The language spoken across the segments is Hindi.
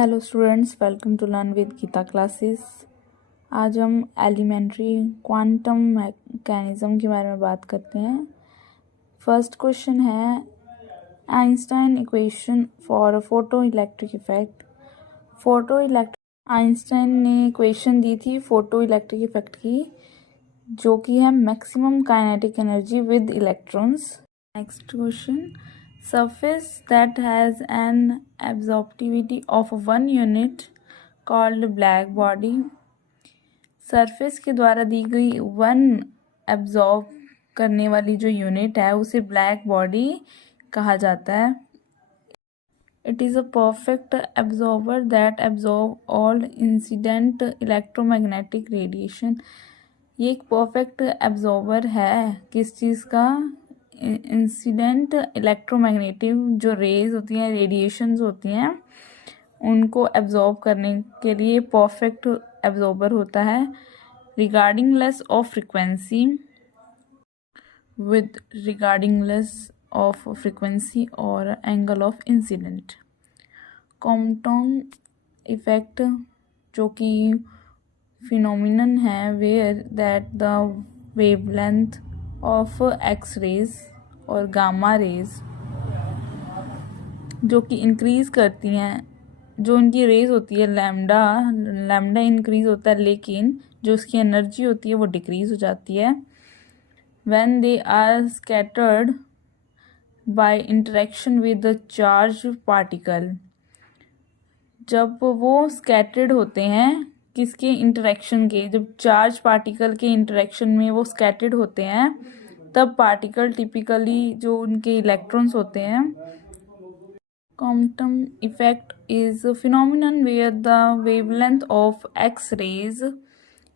Hello students, welcome to learn with Geeta classes. आज हम एलिमेंट्री क्वांटम मैकेनिज्म के बारे में बात करते हैं। फर्स्ट क्वेश्चन है Einstein equation for photo electric effect. Einstein ने इक्वेशन दी थी फोटो इलेक्ट्रिक इफेक्ट की, जो कि है maximum kinetic energy with electrons. Next question, surface that has an absorptivity of 1 unit called black body। Surface के द्वारा दी गई 1 एब्जॉर्ब करने वाली जो यूनिट है उसे ब्लैक बॉडी कहा जाता है। It is a perfect absorber that absorb all incident electromagnetic radiation. ये एक परफेक्ट एब्जॉर्बर है किस चीज़ का? इंसिडेंट इलेक्ट्रोमैग्नेटिक जो रेज होती हैं, रेडिएशंस होती हैं, उनको एब्जॉर्ब करने के लिए परफेक्ट एब्जॉर्बर होता है। रिगार्डिंगलेस ऑफ फ्रीक्वेंसी और angle of incidence. Compton effect जो कि फिनोमिनन है where that the wavelength of X rays और गामा रेज जो कि इंक्रीज करती हैं, जो उनकी रेज होती है लैम्डा इंक्रीज होता है, लेकिन जो उसकी एनर्जी होती है वो डिक्रीज हो जाती है। When they are scattered by interaction with the charge particle. जब वो स्कैटर्ड होते हैं किसके इंटरेक्शन के? जब चार्ज पार्टिकल के इंटरेक्शन में वो स्कैटर्ड होते हैं, तब पार्टिकल टिपिकली जो उनके इलेक्ट्रॉन्स होते हैं। Quantum effect is a phenomenon where the wavelength of X rays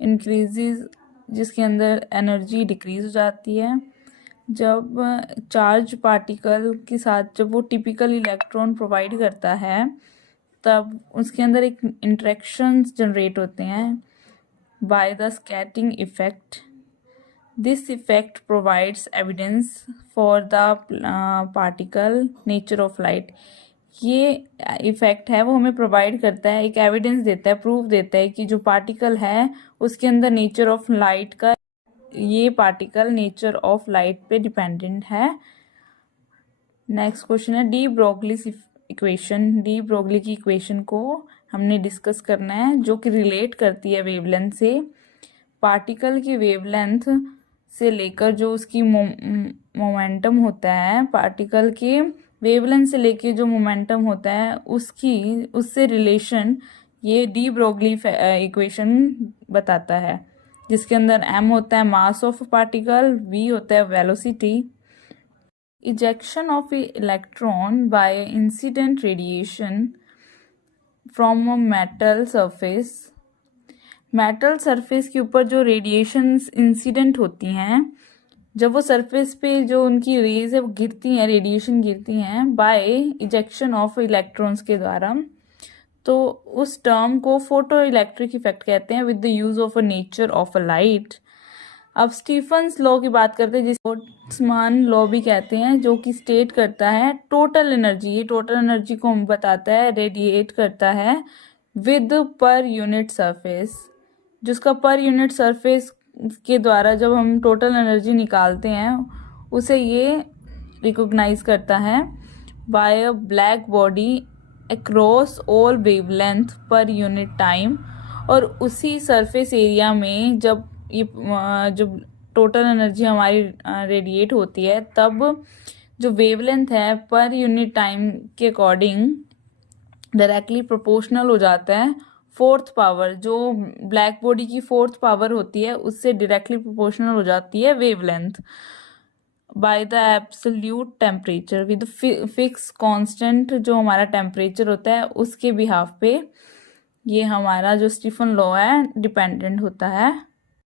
increases, जिसके अंदर एनर्जी डिक्रीज हो जाती है। जब चार्ज पार्टिकल के साथ जब वो टिपिकल इलेक्ट्रॉन प्रोवाइड करता है, तब उसके अंदर एक इंटरेक्शंस जनरेट होते हैं by the scattering effect. This effect provides evidence for the particle nature of light। ये इफेक्ट है वो हमें प्रोवाइड करता है, एक एविडेंस देता है, प्रूफ देता है कि जो पार्टिकल है उसके अंदर नेचर ऑफ लाइट का, ये पार्टिकल नेचर ऑफ लाइट पे डिपेंडेंट है। नेक्स्ट क्वेश्चन है de Broglie equation. De Broglie की इक्वेशन को हमने डिस्कस करना है, जो कि रिलेट करती है वेवलेंथ से। पार्टिकल की वेवलेंथ से लेकर जो उसकी मोमेंटम होता है, पार्टिकल के वेवलेंथ से लेकर जो मोमेंटम होता है उससे रिलेशन ये डी ब्रोगली इक्वेशन बताता है, जिसके अंदर m होता है मास ऑफ पार्टिकल, v होता है velocity. Ejection of electron by incident radiation from a metal surface. Metal surface के ऊपर जो रेडिएशंस इंसिडेंट होती हैं, जब वो सरफेस पे जो उनकी रेज है वो गिरती हैं, रेडिएशन गिरती हैं बाय इजेक्शन ऑफ इलेक्ट्रॉन्स के द्वारा, तो उस टर्म को फोटो इलेक्ट्रिक इफेक्ट कहते हैं with the use of a nature of a light. अब स्टीफन्स लॉ की बात करते हैं, जिसको बोल्ट्जमान लॉ भी कहते हैं, जो कि स्टेट करता है टोटल एनर्जी, ये टोटल एनर्जी को हम बताता है, रेडिएट करता है विद पर यूनिट सरफेस। जिसका पर यूनिट सरफेस के द्वारा जब हम टोटल एनर्जी निकालते हैं उसे ये रिकॉग्नाइज करता है by a black body across all wavelength per unit time. और उसी सरफेस एरिया में जब ये जब टोटल एनर्जी हमारी रेडिएट होती है, तब जो वेवलेंथ है पर यूनिट टाइम के अकॉर्डिंग डायरेक्टली प्रोपोर्शनल हो जाता है फोर्थ पावर, जो ब्लैक बॉडी की फोर्थ पावर होती है उससे डायरेक्टली प्रोपोर्शनल हो जाती है wavelength by the absolute temperature with fix constant, जो हमारा टेम्परेचर होता है उसके बिहाफ पे ये हमारा जो स्टीफन लॉ है डिपेंडेंट होता है।